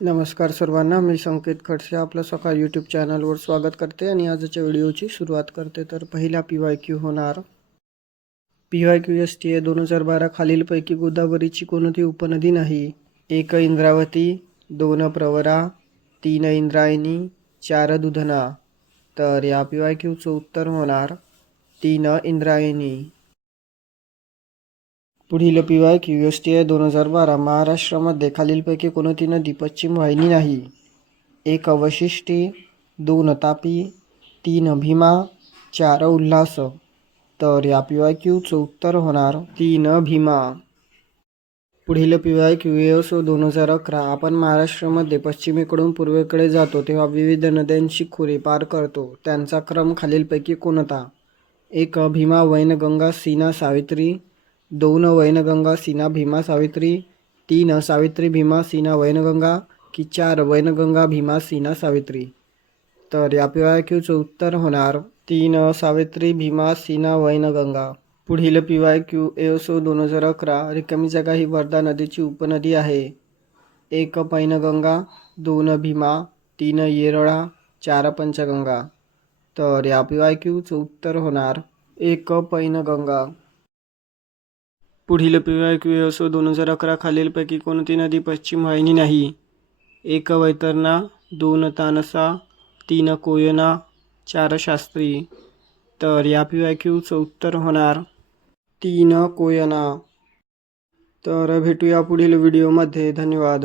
नमस्कार सर्वांना मी संकेत खडसे आपलं सकाळ यूट्यूब चॅनलवर स्वागत करते आणि आजच्या व्हिडिओची सुरुवात करते. तर पहिला पी वाय क्यू होणार. P Y Q S T A दोन हजार बारा खालीलपैकी गोदावरीची कोणती उपनदी नाही? एक इंद्रावती दोन प्रवरा तीन इंद्रायणी चार दुधना. तर या पी वाय क्यूचं उत्तर होणार तीन इंद्रायणी. पुढील P Y Q S T I दोन हजार बारा महाराष्ट्रामध्ये खालीलपैकी कोणती नदी पश्चिम वाहिनी नाही? एक वशिष्ठी दोन तापी तीन भीमा चार उल्हास. तर या पी वाय क्यूचं उत्तर होणार तीन भीमा. पुढील पी वाय क्यू एस दोन हजार अकरा. आपण महाराष्ट्रामध्ये पश्चिमेकडून पूर्वेकडे जातो तेव्हा विविध नद्यांची खोरे पार करतो. त्यांचा क्रम खालीलपैकी कोणता? एक भीमा वैनगंगा सीना सावित्री दोन वैनगंगा सीना भीमा सावित्री तीन सावित्री भीमा सीना वैनगंगा की चार वैनगंगा भीमा सीना सावित्री. तर या पी वाय क्यूचं उत्तर होणार तीन सावित्री भीमा सीना वैनगंगा. पुढील पी वाय क्यू एसो दोन हजार अकरा रिकामी जागा ही वर्धा नदीची उपनदी आहे. एक पैनगंगा दोन भीमा तीन येरळा चार पंचगंगा. तर या पी वाय क्यूचं उत्तर होणार एक पैनगंगा. पुढील पी वाय क्यू दोन हजार अकरा खालीलपैकी कोणती नदी पश्चिम वाहिनी नाही? एक वैतरणा दोन तानसा तीन कोयना चार शास्त्री. तर या पी वाय क्यूचं उत्तर होणार तीन कोयना. तर भेटूया पुढील व्हिडिओमध्ये. धन्यवाद.